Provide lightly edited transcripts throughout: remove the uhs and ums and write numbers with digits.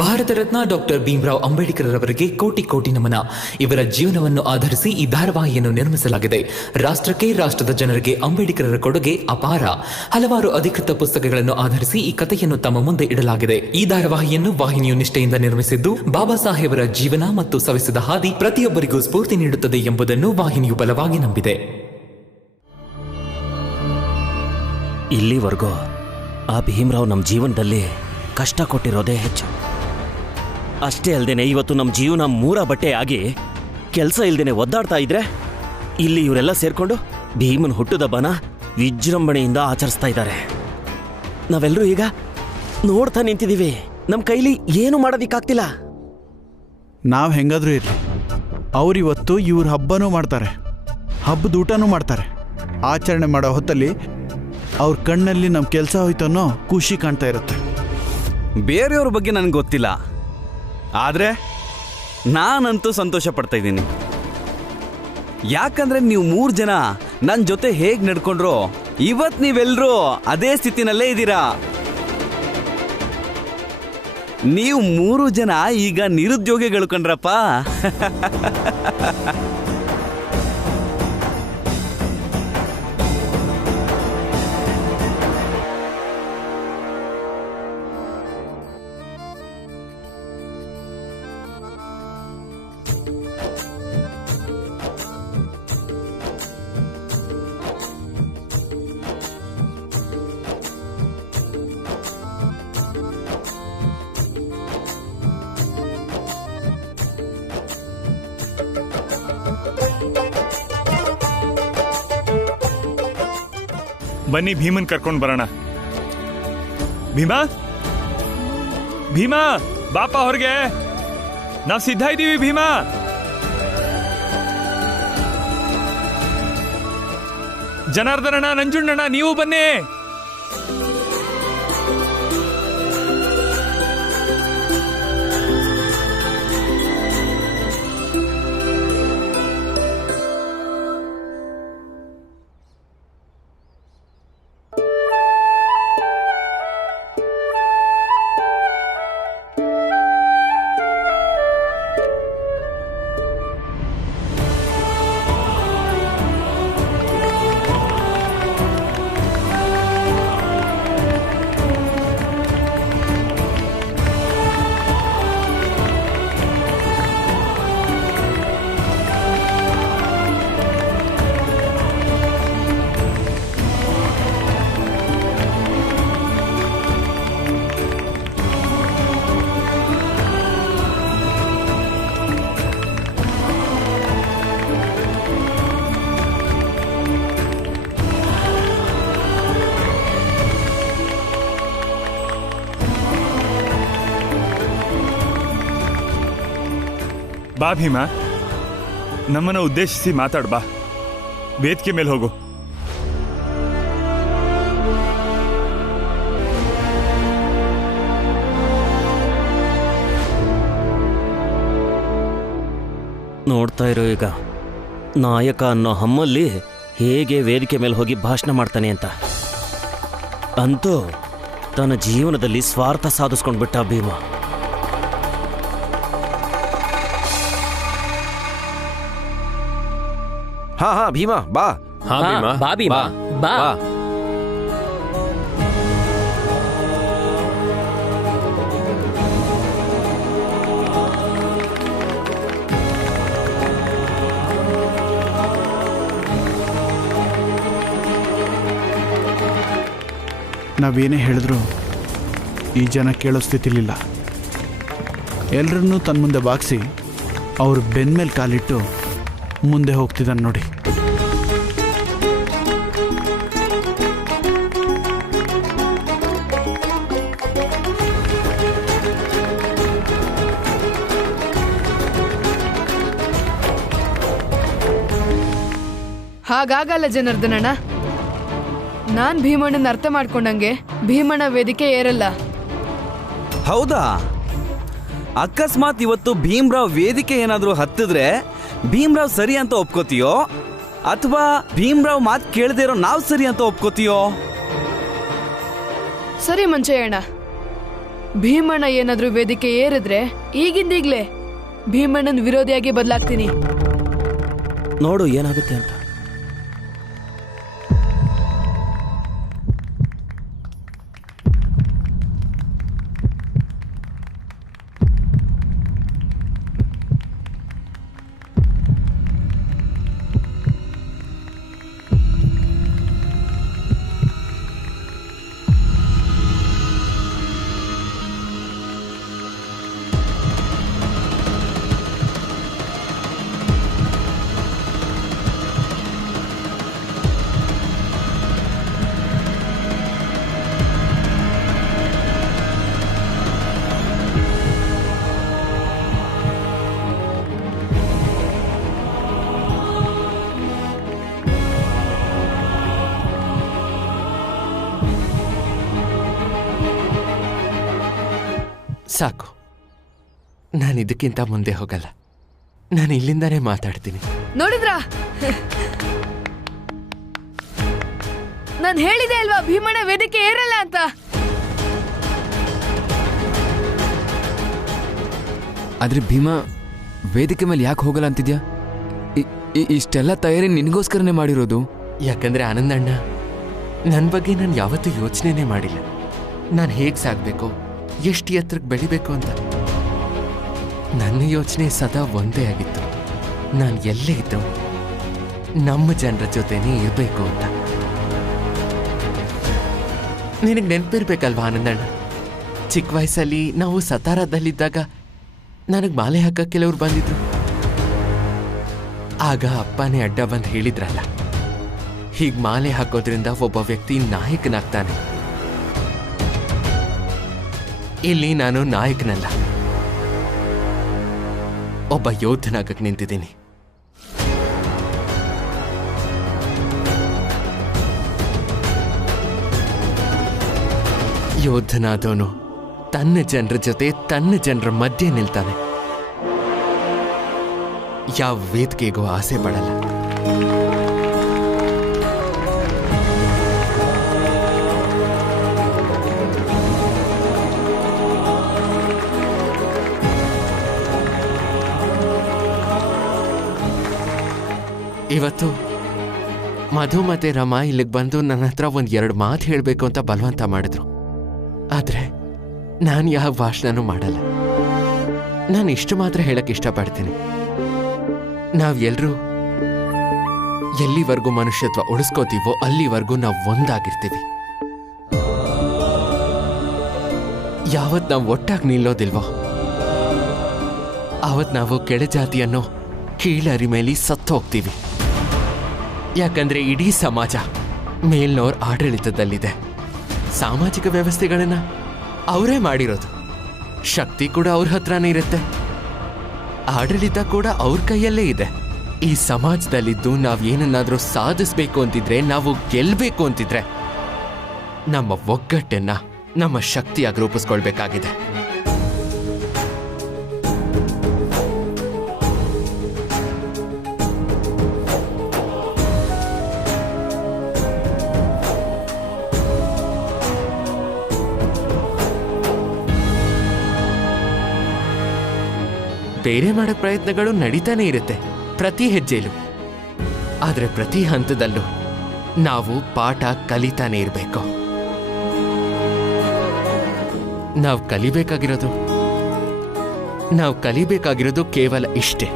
Bharat Ratna doctor Bhimrao Ambedkar ಅವರಿಗೆ ಕೋಟಿ ಕೋಟಿ ನಮನ. ಇವರ ಜೀವನವನ್ನು ಆಧರಿಸಿ ಈ ಧಾರಾವಾಹಿಯನ್ನು ನಿರ್ಮಿಸಲಾಗಿದೆ. ರಾಷ್ಟ್ರಕ್ಕೆ, ರಾಷ್ಟ್ರದ ಜನರಿಗೆ ಅಂಬೇಡ್ಕರರ ಕೊಡುಗೆ ಅಪಾರ. ಹಲವಾರು ಅಧಿಕೃತ ಪುಸ್ತಕಗಳನ್ನು ಆಧರಿಸಿ ಈ ಕಥೆಯನ್ನು ತಮ್ಮ ಮುಂದೆ ಇಡಲಾಗಿದೆ. ಈ ಧಾರಾವಾಹಿಯನ್ನು ವಾಹಿನಿಯು ನಿಷ್ಠೆಯಿಂದ ನಿರ್ಮಿಸಿದ್ದು, ಬಾಬಾ ಸಾಹೇಬರ ಜೀವನ ಮತ್ತು ಸವೆಸಿದ ಹಾದಿ ಪ್ರತಿಯೊಬ್ಬರಿಗೂ ಸ್ಫೂರ್ತಿ ನೀಡುತ್ತದೆ ಎಂಬುದನ್ನು ವಾಹಿನಿಯು ಬಲವಾಗಿ ನಂಬಿದೆ. ಇಲ್ಲಿವರೆಗೂ ಆ ಭೀಮರಾವ್ ನಮ್ಮ ಜೀವನದಲ್ಲಿ ಕಷ್ಟ ಕೊಟ್ಟಿರೋದೇ ಹೆಚ್ಚು. ಅಷ್ಟೇ ಅಲ್ಲದೆ ಇವತ್ತು ನಮ್ಮ ಜೀವನ ಮೂರ ಬಟ್ಟೆ ಆಗಿ ಕೆಲಸ ಇಲ್ದೇನೆ ಒದ್ದಾಡ್ತಾ ಇದ್ರೆ ಇಲ್ಲಿ ಇವರೆಲ್ಲ ಸೇರ್ಕೊಂಡು ಭೀಮನ್ ಹುಟ್ಟುದಬ್ಬನ ವಿಜೃಂಭಣೆಯಿಂದ ಆಚರಿಸ್ತಾ ಇದ್ದಾರೆ. ನಾವೆಲ್ಲರೂ ಈಗ ನೋಡ್ತಾ ನಿಂತಿದ್ದೀವಿ. ನಮ್ಮ ಕೈಲಿ ಏನು ಮಾಡೋದಿಕ್ಕಾಗ್ತಿಲ್ಲ. ನಾವು ಹೆಂಗಾದ್ರೂ ಇರಲಿ, ಅವರಿವತ್ತು ಇವ್ರ ಹಬ್ಬನೂ ಮಾಡ್ತಾರೆ, ಹಬ್ಬದ ಊಟನೂ ಮಾಡ್ತಾರೆ. ಆಚರಣೆ ಮಾಡೋ ಹೊತ್ತಲ್ಲಿ ಅವ್ರ ಕಣ್ಣಲ್ಲಿ ನಮ್ಮ ಕೆಲಸ ಹೋಯ್ತು ಅನ್ನೋ ಖುಷಿ ಕಾಣ್ತಾ ಇರುತ್ತೆ. ಬೇರೆಯವ್ರ ಬಗ್ಗೆ ನನಗೆ ಗೊತ್ತಿಲ್ಲ, ಆದರೆ ನಾನಂತೂ ಸಂತೋಷ ಪಡ್ತಾ ಇದ್ದೀನಿ. ಯಾಕಂದ್ರೆ ನೀವು 3 ಜನ ನನ್ನ ಜೊತೆ ಹೇಗೆ ನಡ್ಕೊಂಡ್ರೋ ಇವತ್ತು ನೀವೆಲ್ಲರೂ ಅದೇ ಸ್ಥಿತಿನಲ್ಲೇ ಇದ್ದೀರಾ. ನೀವು 3 ಜನ ಈಗ ನಿರುದ್ಯೋಗಿಗಳು ಕಣ್ರಪ್ಪ. ಬನ್ನಿ ಭೀಮನ್ ಕರ್ಕೊಂಡು ಬರೋಣ. ಭೀಮಾ, ಭೀಮಾ ಬಾಪ ಹೊರಗೆ, ನಾವು ಸಿದ್ಧ ಇದ್ದೀವಿ. ಭೀಮಾ, ಜನಾರ್ದನಣ್ಣ, ನಂಜುಂಡಣ್ಣ, ನೀವು ಬನ್ನಿ. ಬಾ ಭೀಮಾ, ನಮ್ಮನ್ನು ಉದ್ದೇಶಿಸಿ ಮಾತಾಡ್. ಬಾ, ವೇದಿಕೆ ಮೇಲೆ ಹೋಗು. ನೋಡ್ತಾ ಇರೋ ಈಗ ನಾಯಕ ಅನ್ನೋ ಹಮ್ಮಲ್ಲಿ ಹೇಗೆ ವೇದಿಕೆ ಮೇಲೆ ಹೋಗಿ ಭಾಷಣ ಮಾಡ್ತಾನೆ ಅಂತ. ಅಂತೂ ತನ್ನ ಜೀವನದಲ್ಲಿ ಸ್ವಾರ್ಥ ಸಾಧಿಸ್ಕೊಂಡ್ಬಿಟ್ಟ ಭೀಮ. ಹಾ ಭೀಮಾ ಬಾ. ಬಾ ಭೀಮಾ, ಬಾ. ನಾವೇನೇ ಹೇಳಿದ್ರು ಈ ಜನ ಕೇಳೋ ಸ್ಥಿತಿಲಿಲ್ಲ. ಎಲ್ಲರನ್ನೂ ತನ್ನ ಮುಂದೆ ಬಾಗಿಸಿ ಅವ್ರ ಬೆನ್ನ ಮೇಲೆ ಕಾಲಿಟ್ಟು ಮುಂದೆ ಹೋಗ್ತಿದ್ದಾನೆ ನೋಡಿ. ಹಾಗಾಗಲ್ಲ ಜನಾರ್ದನಣ್ಣ. ನಾನ್ ಭೀಮಣ್ಣನ ಅರ್ಥ ಮಾಡ್ಕೊಂಡಂಗೆ ಭೀಮಣ್ಣ ವೇದಿಕೆ ಏರಲ್ಲ. ಹೌದಾ? ಅಕಸ್ಮಾತ್ ಇವತ್ತು ಭೀಮರಾವ್ ವೇದಿಕೆ ಏನಾದರೂ ಹತ್ತಿದ್ರೆ ಭೀಮರಾವ್ ಸರಿ ಅಂತ ಒಪ್ಕೋತೀಯೋ, ಅಥವಾ ಭೀಮರಾವ್ ಮಾತು ಕೇಳದೇ ಇರೋ ನಾವು ಸರಿ ಅಂತ ಒಪ್ಕೋತೀಯೋ? ಸರಿ ಮಂಚಯ್ಯಣ್ಣ, ಭೀಮಣ್ಣ ಏನಾದ್ರೂ ವೇದಿಕೆ ಏರಿದ್ರೆ ಈಗಿಂದೀಗ್ಲೇ ಭೀಮಣ್ಣನ ವಿರೋಧಿಯಾಗಿ ಬದಲಾಗ್ತೀನಿ. ನೋಡು ಏನಾಗುತ್ತೆ ಅಂತ. ಸಾಕು, ನಾನು ಇದಕ್ಕಿಂತ ಮುಂದೆ ಹೋಗಲ್ಲ. ನಾನು ಇಲ್ಲಿಂದಾನೇ ಮಾತಾಡ್ತೀನಿ. ನೋಡಿದ್ರಾ, ನಾನು ಹೇಳಿದೆ ಅಲ್ವಾ ಭೀಮಣ್ಣ ವೇದಿಕೆ ಏರಲ್ಲ ಅಂತ. ಆದ್ರೆ ಭೀಮಾ ವೇದಿಕೆ ಮೇಲೆ ಯಾಕೆ ಹೋಗಲ್ಲ ಅಂತಿದ್ಯಾ? ಇಷ್ಟೆಲ್ಲ ತಯಾರಿ ನಿನಗೋಸ್ಕರನೇ ಮಾಡಿರೋದು. ಯಾಕಂದ್ರೆ ಆನಂದಣ್ಣ, ನನ್ನ ಬಗ್ಗೆ ನಾನು ಯಾವತ್ತೂ ಯೋಚನೆನೇ ಮಾಡಿಲ್ಲ. ನಾನು ಹೇಗೆ ಸಾಗಬೇಕು, ಎಷ್ಟು ಎತ್ತರಕ್ಕೆ ಬೆಳಿಬೇಕು ಅಂತ. ನನ್ನ ಯೋಚನೆ ಸದಾ ಒಂದೇ ಆಗಿತ್ತು, ನಾನು ಎಲ್ಲೇ ಇದ್ರು ನಮ್ಮ ಜನರ ಜೊತೆನೇ ಇರಬೇಕು ಅಂತ. ನಿನಗೆ ನೆನಪಿರ್ಬೇಕಲ್ವಾ ಆನಂದಣ್ಣ, ಚಿಕ್ಕ ವಯಸ್ಸಲ್ಲಿ ನಾವು ಸತಾರದಲ್ಲಿದ್ದಾಗ ನನಗೆ ಮಾಲೆ ಹಾಕ ಕೆಲವ್ರು ಬಂದಿದ್ರು. ಆಗ ಅಪ್ಪನೇ ಅಡ್ಡ ಬಂದು ಹೇಳಿದ್ರಲ್ಲ, ಹೀಗೆ ಮಾಲೆ ಹಾಕೋದ್ರಿಂದ ಒಬ್ಬ ವ್ಯಕ್ತಿ ನಾಯಕನಾಗ್ತಾನೆ. ಇಲ್ಲಿ ನಾನು ನಾಯಕನಲ್ಲ, ಒಬ್ಬ ಯೋಧನಾಗಕ್ಕೆ ನಿಂತಿದ್ದೀನಿ. ಯೋಧನಾದವನು ತನ್ನ ಜನರ ಜೊತೆ ತನ್ನ ಜನರ ಮಧ್ಯೆ ನಿಲ್ತಾನೆ. ಯಾವ ವೇದಿಕೆಗೂ ಆಸೆ ಪಡಲ್ಲ. ಇವತ್ತು ಮಧು ಮತ್ತೆ ರಮಾ ಇಲ್ಲಿಗೆ ಬಂದು ನನ್ನ ಹತ್ರ ಒಂದು 2 ಮಾತು ಹೇಳಬೇಕು ಅಂತ ಬಲವಂತ ಮಾಡಿದ್ರು. ಆದ್ರೆ ನಾನು ಯಾವ ಭಾಷಣನೂ ಮಾಡಲ್ಲ. ನಾನು ಇಷ್ಟು ಮಾತ್ರ ಹೇಳಕ್ ಇಷ್ಟಪಡ್ತೀನಿ, ನಾವೆಲ್ಲರೂ ಎಲ್ಲಿವರೆಗೂ ಮನುಷ್ಯತ್ವ ಉಳಿಸ್ಕೋತೀವೋ ಅಲ್ಲಿವರೆಗೂ ನಾವು ಒಂದಾಗಿರ್ತೀವಿ. ಯಾವತ್ ನಾವು ಒಟ್ಟಾಗಿ ನಿಲ್ಲೋದಿಲ್ವೋ ಆವತ್ ನಾವು ಕೆಳಜಾತಿಯನ್ನು ಕೀಳರಿ ಮೇಲೆ ಸತ್ತು ಹೋಗ್ತೀವಿ. ಯಾಕಂದ್ರೆ ಇಡೀ ಸಮಾಜ ಮೇಲ್ನೋರ್ ಆಡಳಿತದಲ್ಲಿದೆ. ಸಾಮಾಜಿಕ ವ್ಯವಸ್ಥೆಗಳನ್ನ ಅವರೇ ಮಾಡಿರೋದು. ಶಕ್ತಿ ಕೂಡ ಅವ್ರ ಹತ್ರನೇ ಇರುತ್ತೆ, ಆಡಳಿತ ಕೂಡ ಅವ್ರ ಕೈಯಲ್ಲೇ ಇದೆ. ಈ ಸಮಾಜದಲ್ಲಿದ್ದು ನಾವು ಏನನ್ನಾದ್ರೂ ಸಾಧಿಸ್ಬೇಕು ಅಂತಿದ್ರೆ, ನಾವು ಗೆಲ್ಬೇಕು ಅಂತಿದ್ರೆ ನಮ್ಮ ಒಗ್ಗಟ್ಟನ್ನ ನಮ್ಮ ಶಕ್ತಿಯಾಗಿ ರೂಪಿಸ್ಕೊಳ್ಬೇಕಾಗಿದೆ. ಬೇರೆ ಮಾಡಕ್ ಪ್ರಯತ್ನಗಳು ನಡೀತಾನೆ ಇರುತ್ತೆ ಪ್ರತಿ ಹೆಜ್ಜೆಲೂ. ಆದ್ರೆ ಪ್ರತಿ ಹಂತದಲ್ಲೂ ನಾವು ಪಾಠ ಕಲಿತಾನೆ ಇರಬೇಕು. ನಾವು ಕಲಿಬೇಕಾಗಿರೋದು ಕೇವಲ ಇಷ್ಟೇ.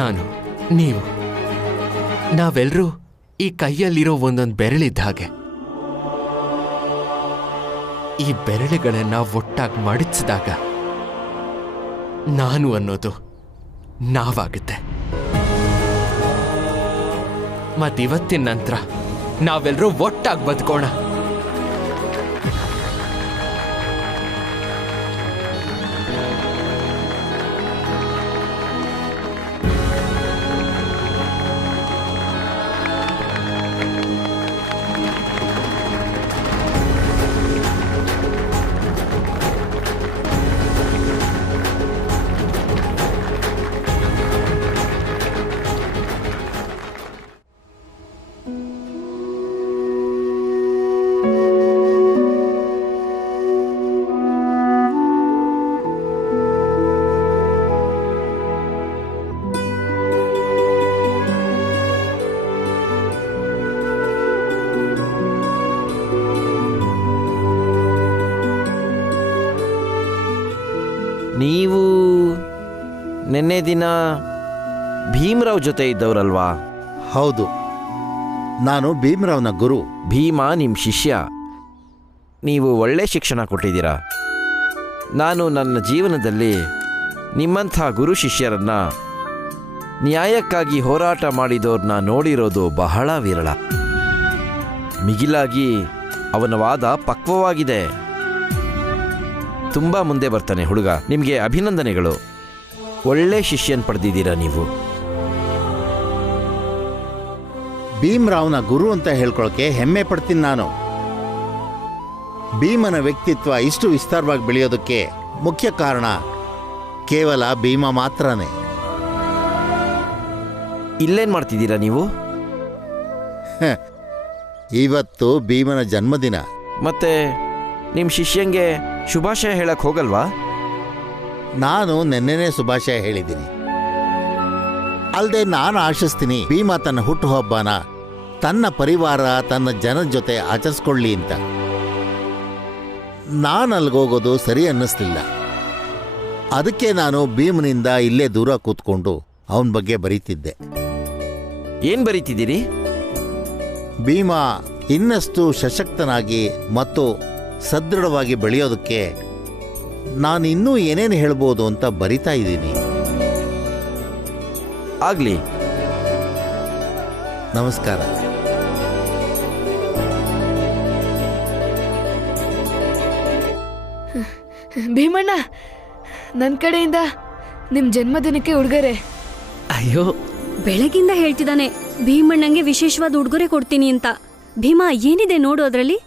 ನಾನು, ನೀವು, ನಾವೆಲ್ಲರೂ ಈ ಕೈಯಲ್ಲಿರೋ ಒಂದೊಂದು ಬೆರಳಿದ್ದ ಹಾಗೆ. ಈ ಬೆರಳುಗಳನ್ನ ಒಟ್ಟಾಗಿ ಮಡಿಸಿದಾಗ ನಾನು ಅನ್ನೋದು ನಾವಾಗುತ್ತೆ. ಮತ್ತಿವತ್ತಿನ ನಂತರ ನಾವೆಲ್ಲರೂ ಒಟ್ಟಾಗಿ ಬದುಕೋಣ. ನಿನ್ನೆ ದಿನ ಭೀಮರಾವ್ ಜೊತೆ ಇದ್ದವರಲ್ವಾ? ಹೌದು, ನಾನು ಭೀಮರಾವ್ನ ಗುರು. ಭೀಮ ನಿಮ್ಮ ಶಿಷ್ಯ. ನೀವು ಒಳ್ಳೆ ಶಿಕ್ಷಣ ಕೊಟ್ಟಿದ್ದೀರಾ. ನಾನು ನನ್ನ ಜೀವನದಲ್ಲಿ ನಿಮ್ಮಂಥ ಗುರು ಶಿಷ್ಯರನ್ನ, ನ್ಯಾಯಕ್ಕಾಗಿ ಹೋರಾಟ ಮಾಡಿದವ್ರನ್ನ ನೋಡಿರೋದು ಬಹಳ ವಿರಳ. ಮಿಗಿಲಾಗಿ ಅವನ ವಾದ ಪಕ್ವವಾಗಿದೆ. ತುಂಬ ಮುಂದೆ ಬರ್ತಾನೆ ಹುಡುಗ. ನಿಮಗೆ ಅಭಿನಂದನೆಗಳು. ಒಳ್ಳೆ ಶಿಷ್ಯನ್ ಪಡೆದಿದ್ದೀರಾ ನೀವು. ಭೀಮರಾವ್ನ ಗುರು ಅಂತ ಹೇಳ್ಕೊಳಕ್ಕೆ ಹೆಮ್ಮೆ ಪಡ್ತೀನಿ ನಾನು. ಭೀಮನ ವ್ಯಕ್ತಿತ್ವ ಇಷ್ಟು ವಿಸ್ತಾರವಾಗಿ ಬೆಳೆಯೋದಕ್ಕೆ ಮುಖ್ಯ ಕಾರಣ ಕೇವಲ ಭೀಮ ಮಾತ್ರನೇ. ಇಲ್ಲೇನು ಮಾಡ್ತಿದ್ದೀರಾ ನೀವು? ಇವತ್ತು ಭೀಮನ ಜನ್ಮದಿನ. ಮತ್ತೆ ನಿಮ್ಮ ಶಿಷ್ಯಂಗೆ ಶುಭಾಶಯ ಹೇಳಕ್ಕೆ ಹೋಗಲ್ವಾ? ನಾನು ನೆನ್ನೆನೇ ಶುಭಾಶಯ ಹೇಳಿದ್ದೀನಿ. ಅಲ್ಲದೆ ನಾನು ಆಶಿಸ್ತೀನಿ ಭೀಮ ತನ್ನ ಹುಟ್ಟುಹಬ್ಬನ ತನ್ನ ಪರಿವಾರ, ತನ್ನ ಜನದ ಜೊತೆ ಆಚರಿಸ್ಕೊಳ್ಳಿ ಅಂತ. ನಾನು ಅಲ್ಗೋಗೋದು ಸರಿ ಅನ್ನಿಸ್ಲಿಲ್ಲ. ಅದಕ್ಕೆ ನಾನು ಭೀಮನಿಂದ ಇಲ್ಲೇ ದೂರ ಕೂತ್ಕೊಂಡು ಅವನ ಬಗ್ಗೆ ಬರೀತಿದ್ದೆ. ಏನು ಬರೀತಿದ್ದೀರಿ? ಭೀಮ ಇನ್ನಷ್ಟು ಸಶಕ್ತನಾಗಿ ಮತ್ತು ಸದೃಢವಾಗಿ ಬೆಳೆಯೋದಕ್ಕೆ ನಾನು ಇನ್ನೂ ಏನೇನು ಹೇಳ್ಬೋದು ಅಂತ ಬರಿತಾ ಇದ್ದೀನಿ. ಆಗಲಿ. ನಮಸ್ಕಾರ. ಭೀಮಣ್ಣ, ನನ್ನ ಕಡೆಯಿಂದ ನಿಮ್ಮ ಜನ್ಮದಿನಕ್ಕೆ ಉಡುಗೊರೆ. ಅಯ್ಯೋ, ಬೆಳಗಿಂದ ಹೇಳ್ತಿದ್ದಾನೆ ಭೀಮಣ್ಣಂಗೆ ವಿಶೇಷವಾದ ಉಡುಗೊರೆ ಕೊಡ್ತೀನಿ ಅಂತ. ಭೀಮಾ, ಏನಿದೆ ನೋಡು ಅದರಲ್ಲಿ.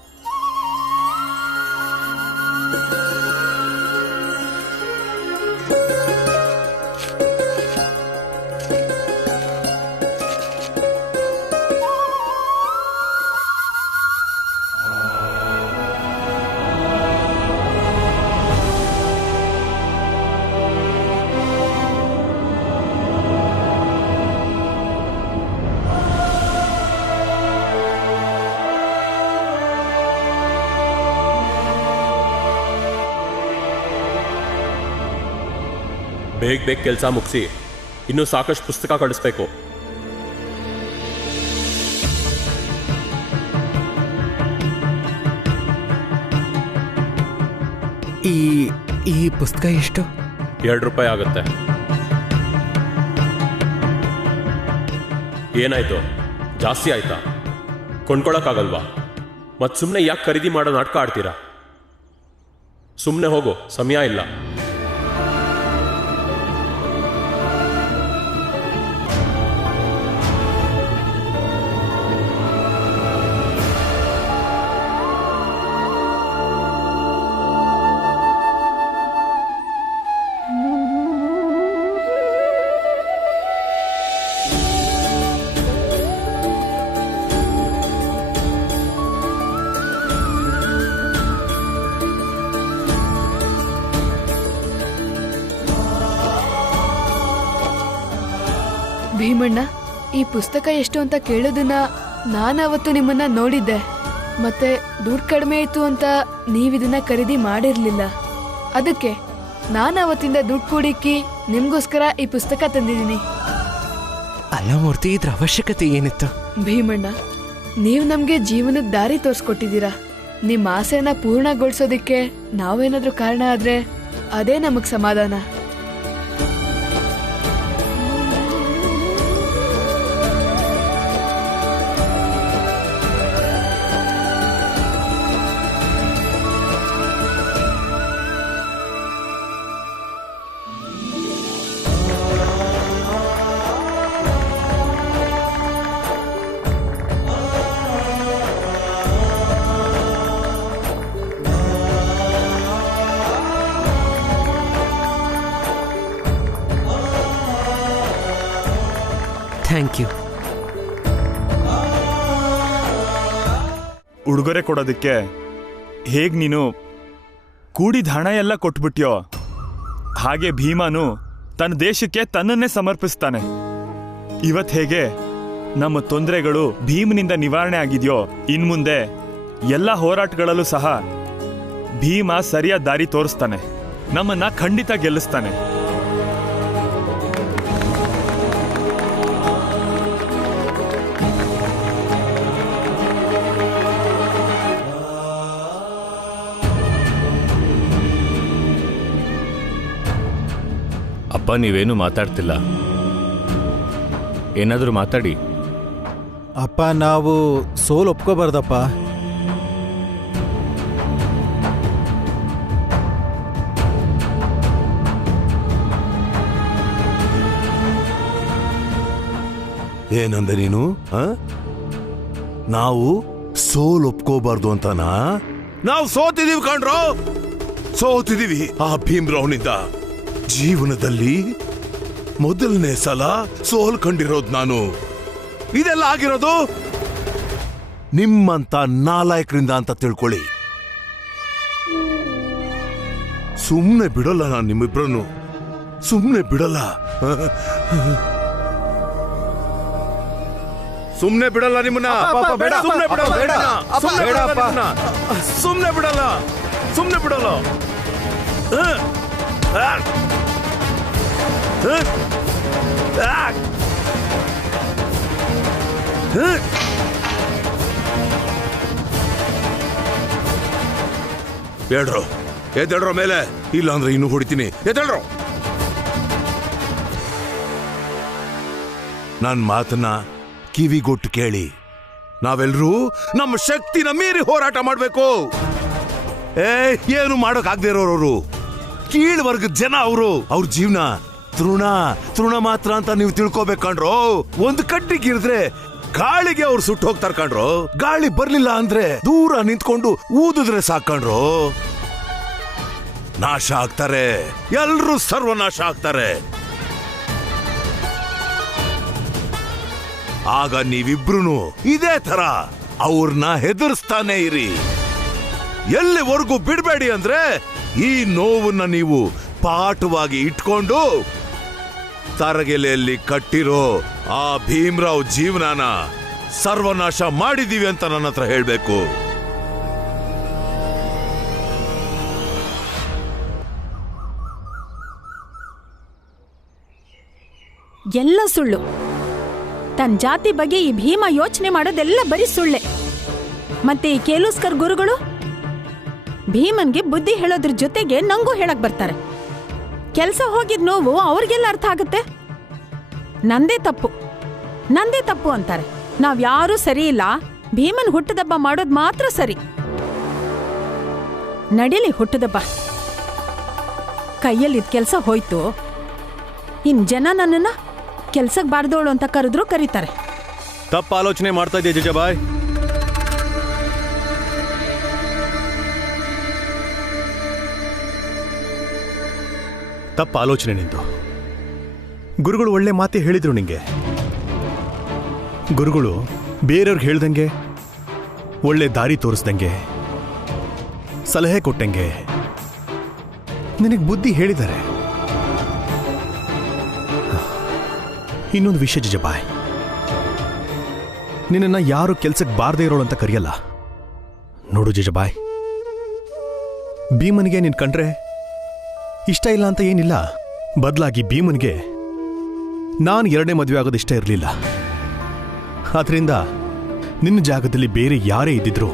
ಬೇಗ ಕೆಲಸ ಮುಗಿಸಿ ಇನ್ನೂ ಸಾಕಷ್ಟು ಪುಸ್ತಕ ಕಳಿಸ್ಬೇಕು. ಈ ಪುಸ್ತಕ ಎಷ್ಟು? ₹2 ಆಗುತ್ತೆ. ಏನಾಯ್ತು? ಜಾಸ್ತಿ ಆಯ್ತಾ? ಕೊಂಡ್ಕೊಳಕ್ಕಾಗಲ್ವಾ? ಮತ್ತೆ ಸುಮ್ಮನೆ ಯಾಕೆ ಖರೀದಿ ಮಾಡೋ ನಾಟಕ ಆಡ್ತೀರಾ? ಸುಮ್ಮನೆ ಹೋಗೋ, ಸಮಯ ಇಲ್ಲ. ಭೀಮಣ್ಣ, ಈ ಪುಸ್ತಕ ಎಷ್ಟು ಅಂತ ಕೇಳೋದನ್ನ ನಾನು ಅವತ್ತು ನಿಮ್ಮನ್ನ ನೋಡಿದ್ದೆ. ಮತ್ತೆ ದುಡ್ಡು ಕಡಿಮೆ ಇತ್ತು ಅಂತ ನೀವಿದನ್ನ ಖರೀದಿ ಮಾಡಿರ್ಲಿಲ್ಲ. ಅದಕ್ಕೆ ನಾನು ಅವತ್ತಿಂದ ದುಡ್ಡು ಕೂಡಿಕ್ಕಿ ನಿಮ್ಗೋಸ್ಕರ ಈ ಪುಸ್ತಕ ತಂದಿದ್ದೀನಿ. ಅಲ್ಲ ಮೂರ್ತಿ, ಇದ್ರ ಅವಶ್ಯಕತೆ ಏನಿತ್ತು? ಭೀಮಣ್ಣ, ನೀವು ನಮ್ಗೆ ಜೀವನದ ದಾರಿ ತೋರಿಸ್ಕೊಟ್ಟಿದ್ದೀರಾ. ನಿಮ್ಮ ಆಸೆನ ಪೂರ್ಣಗೊಳಿಸೋದಿಕ್ಕೆ ನಾವೇನಾದ್ರೂ ಕಾರಣ ಆದ್ರೆ ಅದೇ ನಮಗ್ ಸಮಾಧಾನ. Thank you. ಉಡುಗೊರೆ ಕೊಡೋದಕ್ಕೆ ಹೇಗೆ ನೀನು ಕೂಡಿದ ಹಣ ಎಲ್ಲ ಕೊಟ್ಬಿಟ್ಯೋ ಹಾಗೆ ಭೀಮನು ತನ್ನ ದೇಶಕ್ಕೆ ತನ್ನನ್ನೇ ಸಮರ್ಪಿಸ್ತಾನೆ. ಇವತ್ತು ಹೇಗೆ ನಮ್ಮ ತೊಂದರೆಗಳು ಭೀಮನಿಂದ ನಿವಾರಣೆ ಆಗಿದೆಯೋ, ಇನ್ಮುಂದೆ ಎಲ್ಲ ಹೋರಾಟಗಳಲ್ಲೂ ಸಹ ಭೀಮ ಸರಿಯಾದ ದಾರಿ ತೋರಿಸ್ತಾನೆ. ನಮ್ಮನ್ನ ಖಂಡಿತ ಗೆಲ್ಲಿಸ್ತಾನೆ. ನೀವೇನು ಮಾತಾಡ್ತಿಲ್ಲ, ಏನಾದರೂ ಮಾತಾಡಿ. ಅಪ್ಪ, ನಾವು ಸೋಲು ಒಪ್ಕೋಬಾರ್ದಪ್ಪ. ಏನಂದೆ ನೀನು? ನಾವು ಸೋಲ್ ಒಪ್ಕೋಬಾರ್ದು ಅಂತನಾ? ನಾವು ಸೋತಿದೀವಿ ಕಾಣ್ರೋ, ಸೋತಿದೀವಿ ಆ ಭೀಮ್ರಾವ್ನಿಂದ. ಜೀವನದಲ್ಲಿ ಮೊದಲನೇ ಸಲ ಸೋಲ್ ಕಂಡಿರೋದು ನಾನು. ಇದೆಲ್ಲ ಆಗಿರೋದು ನಿಮ್ಮಂತ ನಾಲಾಯಕರಿಂದ ಅಂತ ತಿಳ್ಕೊಳ್ಳಿ. ಸುಮ್ಮನೆ ಬಿಡಲ್ಲ ನಾನು ನಿಮ್ಮಿಬ್ರನ್ನು, ಸುಮ್ಮನೆ ಬಿಡಲ್ಲ, ಸುಮ್ಮನೆ ಬಿಡಲ್ಲ ನಿಮ್ಮನ್ನ, ಸುಮ್ಮನೆ ಬಿಡಲ್ಲ, ಸುಮ್ಮನೆ ಬಿಡಲ್ಲ, ಸುಮ್ಮನೆ ಬಿಡಲ್ಲ. ಎದ್ರೋ, ಎದ್ದೇಳ್ರೋ ಮೇಲೆ, ಇಲ್ಲ ಅಂದ್ರೆ ಇನ್ನು ಹೊಡಿತೀನಿ. ಎದ್ದೇಳ್ರೋ. ನನ್ನ ಮಾತನ್ನ ಕಿವಿಗೊಟ್ಟು ಕೇಳಿ. ನಾವೆಲ್ಲರೂ ನಮ್ಮ ಶಕ್ತಿನ ಮೀರಿ ಹೋರಾಟ ಮಾಡ್ಬೇಕು. ಏನು ಮಾಡೋಕಾಗದೇ ಇರೋರು ಕೀಳ್ವರ್ಗದ ಜನ ಅವರು. ಅವ್ರ ಜೀವನ ತೃಣ ಮಾತ್ರ ಅಂತ ನೀವು ತಿಳ್ಕೊಬೇಕಂಡ್ರೋ. ಒಂದು ಕಡ್ಡಿಗಿರಿದ್ರೆ ಗಾಳಿಗೆ ಅವ್ರು ಸುಟ್ಟು ಹೋಗ್ತಾರ ಕಂಡ್ರೋ. ಗಾಳಿ ಬರ್ಲಿಲ್ಲ ಅಂದ್ರೆ ದೂರ ನಿಂತ್ಕೊಂಡು ಊದಿದ್ರೆ ಸಾಕಂಡ್ರೋ, ನಾಶ ಆಗ್ತಾರೆ, ಎಲ್ರೂ ಸರ್ವನಾಶ ಆಗ್ತಾರೆ. ಆಗ ನೀವಿಬ್ರು ಇದೇ ತರ ಅವ್ರನ್ನ ಹೆದರ್ಸ್ತಾನೆ ಇರಿ. ಎಲ್ಲಿವರೆಗೂ ಬಿಡಬೇಡಿ ಅಂದ್ರೆ ಈ ನೋವನ್ನ ನೀವು ಪಾಠವಾಗಿ ಇಟ್ಕೊಂಡು ತರಗೆಲೆಯಲ್ಲಿ ಕಟ್ಟಿರೋ ಆ ಭೀಮ್ರಾವ್ ಜೀವನನ ಸರ್ವನಾಶ ಮಾಡಿದೀವಿ ಅಂತ ನನ್ನ ಹತ್ರ ಹೇಳ್ಬೇಕು. ಎಲ್ಲ ಸುಳ್ಳು. ತನ್ನ ಜಾತಿ ಬಗ್ಗೆ ಈ ಭೀಮ ಯೋಚನೆ ಮಾಡೋದೆಲ್ಲ ಬರೀ ಸುಳ್ಳೆ. ಮತ್ತೆ ಈ ಕೇಲುಸ್ಕರ್ ಗುರುಗಳು ಭೀಮನ್ಗೆ ಬುದ್ಧಿ ಹೇಳೋದ್ರ ಜೊತೆಗೆ ನಂಗೂ ಹೇಳಕ್ ಬರ್ತಾರೆ. ಕೆಲಸ ಹೋಗಿದ್ ನೋವು ಅವ್ರಿಗೆಲ್ಲ ಅರ್ಥ ಆಗುತ್ತೆ. ನಂದೇ ತಪ್ಪು ಅಂತಾರೆ. ನಾವ್ಯಾರೂ ಸರಿ ಇಲ್ಲ, ಭೀಮನ್ ಹುಟ್ಟದಬ್ಬ ಮಾಡೋದ್ ಮಾತ್ರ ಸರಿ. ನಡೀಲಿ ಹುಟ್ಟದಬ್ಬ. ಕೈಯಲ್ಲಿದ್ ಕೆಲಸ ಹೋಯ್ತು, ಇನ್ ಜನ ನನ್ನನ್ನ ಕೆಲ್ಸಕ್ ಬಾರ್ದೋಳು ಅಂತ ಕರೆದ್ರು ಕರೀತಾರೆ. ತಪ್ಪ ಆಲೋಚನೆ ಮಾಡ್ತಾ ಇದೆಯಾ ಜಿಜಾಬಾಯ್? ತಪ್ಪ ಆಲೋಚನೆ ನಿಂದು. ಗುರುಗಳು ಒಳ್ಳೆ ಮಾತೆ ಹೇಳಿದ್ರು ನಿಂಗೆ. ಗುರುಗಳು ಬೇರೆಯವ್ರಿಗೆ ಹೇಳ್ದಂಗೆ, ಒಳ್ಳೆ ದಾರಿ ತೋರಿಸ್ದಂಗೆ, ಸಲಹೆ ಕೊಟ್ಟಂಗೆ ನಿನಗೆ ಬುದ್ಧಿ ಹೇಳಿದ್ದಾರೆ. ಇನ್ನೊಂದು ವಿಷಯ ಜಿಜಾಬಾಯ್, ನಿನ್ನ ಯಾರು ಕೆಲ್ಸಕ್ಕೆ ಬಾರದೇ ಇರೋಳು ಅಂತ ಕರೆಯಲ್ಲ. ನೋಡು ಜಿಜಾಬಾಯ್, ಭೀಮನ್ಗೆ ನಿನ್ ಕಂಡ್ರೆ ಇಷ್ಟ ಇಲ್ಲ ಅಂತ ಏನಿಲ್ಲ. ಬದಲಾಗಿ ಭೀಮನ್ಗೆ ನಾನು ಎರಡನೇ ಮದುವೆ ಆಗೋದು ಇಷ್ಟ ಇರಲಿಲ್ಲ. ಆದ್ರಿಂದ ನಿನ್ನ ಜಾಗದಲ್ಲಿ ಬೇರೆ ಯಾರೇ ಇದ್ದಿದ್ರು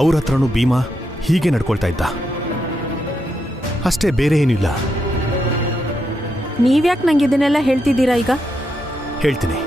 ಅವ್ರ ಹತ್ರನೂ ಭೀಮ ಹೀಗೆ ನಡ್ಕೊಳ್ತಾ ಇದ್ದ ಅಷ್ಟೇ, ಬೇರೆ ಏನಿಲ್ಲ. ನೀವ್ಯಾಕೆ ನಂಗೆ ಇದನ್ನೆಲ್ಲ ಹೇಳ್ತಿದ್ದೀರಾ ಈಗ? ಹೇಳ್ತೀನಿ.